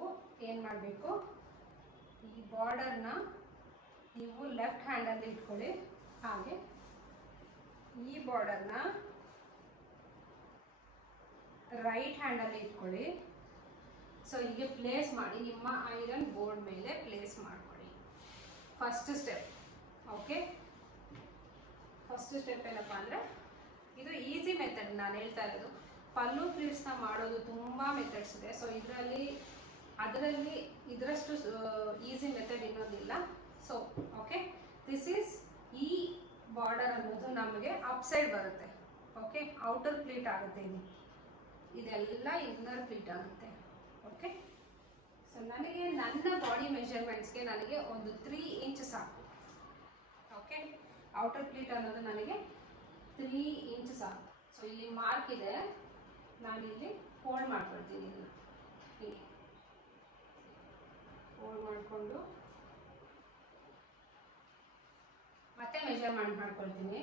ನೀವು ಏನು ಮಾಡಬೇಕು, ಈ ಬಾರ್ಡರ್ನ ನೀವು ಲೆಫ್ಟ್ ಹ್ಯಾಂಡಲ್ಲಿ ಇಟ್ಕೊಳ್ಳಿ. ಹಾಗೆ ಈ ಬಾರ್ಡರ್ನ ರೈಟ್ ಹ್ಯಾಂಡಲ್ಲಿ ಇಟ್ಕೊಳ್ಳಿ. ಸೊ ಹೀಗೆ ಪ್ಲೇಸ್ ಮಾಡಿ ನಿಮ್ಮ ಐರನ್ ಬೋರ್ಡ್ ಮೇಲೆ ಪ್ಲೇಸ್ ಮಾಡ್ಕೊಳ್ಳಿ. First step. Okay, first step ಏನಪ್ಪ ಅಂದರೆ, ಇದು ಈಸಿ ಮೆಥಡ್ ನಾನು ಹೇಳ್ತಾ ಇರೋದು. ಪಲ್ಲು ಪ್ಲೀಟ್ಸ್ನ ಮಾಡೋದು ತುಂಬ ಮೆಥಡ್ಸ್ ಇದೆ. ಸೊ ಅದರಲ್ಲಿ ಇದರಷ್ಟು ಈಸಿ ಮೆಥಡ್ ಇನ್ನೊಂದಿಲ್ಲ. ಸೊ ಓಕೆ, ದಿಸ್ ಈಸ್ ಈ ಬಾರ್ಡರ್ ಅನ್ನೋದು ನಮಗೆ ಅಪ್ ಸೈಡ್ ಬರುತ್ತೆ. ಓಕೆ, ಔಟರ್ ಪ್ಲೀಟ್ ಆಗುತ್ತೆ. ಇದೆಲ್ಲ ಇನ್ನರ್ ಪ್ಲೀಟ್ ಆಗುತ್ತೆ. ಓಕೆ, ಸೊ ನನಗೆ ನನ್ನ ಬಾಡಿ ಮೆಷರ್ಮೆಂಟ್ಸ್ಗೆ ನನಗೆ ಒಂದು 3 ಇಂಚ್ ಸಾಕು. ಓಕೆ, ಔಟರ್ ಪ್ಲೀಟ್ ಅನ್ನೋದು ನನಗೆ 3 ಇಂಚ್ ಸಾಕು. ಸೊ ಇಲ್ಲಿ ಮಾರ್ಕ್ ಇದೆ, ನಾನಿಲ್ಲಿ ಫೋಲ್ಡ್ ಮಾಡ್ಕೊಳ್ತೀನಿ. ಇದನ್ನು ಹೀಗೆ ಫೋಲ್ಡ್ ಮಾಡಿಕೊಂಡು ಮತ್ತೆ ಮೆಷರ್ಮೆಂಟ್ ಮಾಡ್ಕೊಳ್ತೀನಿ.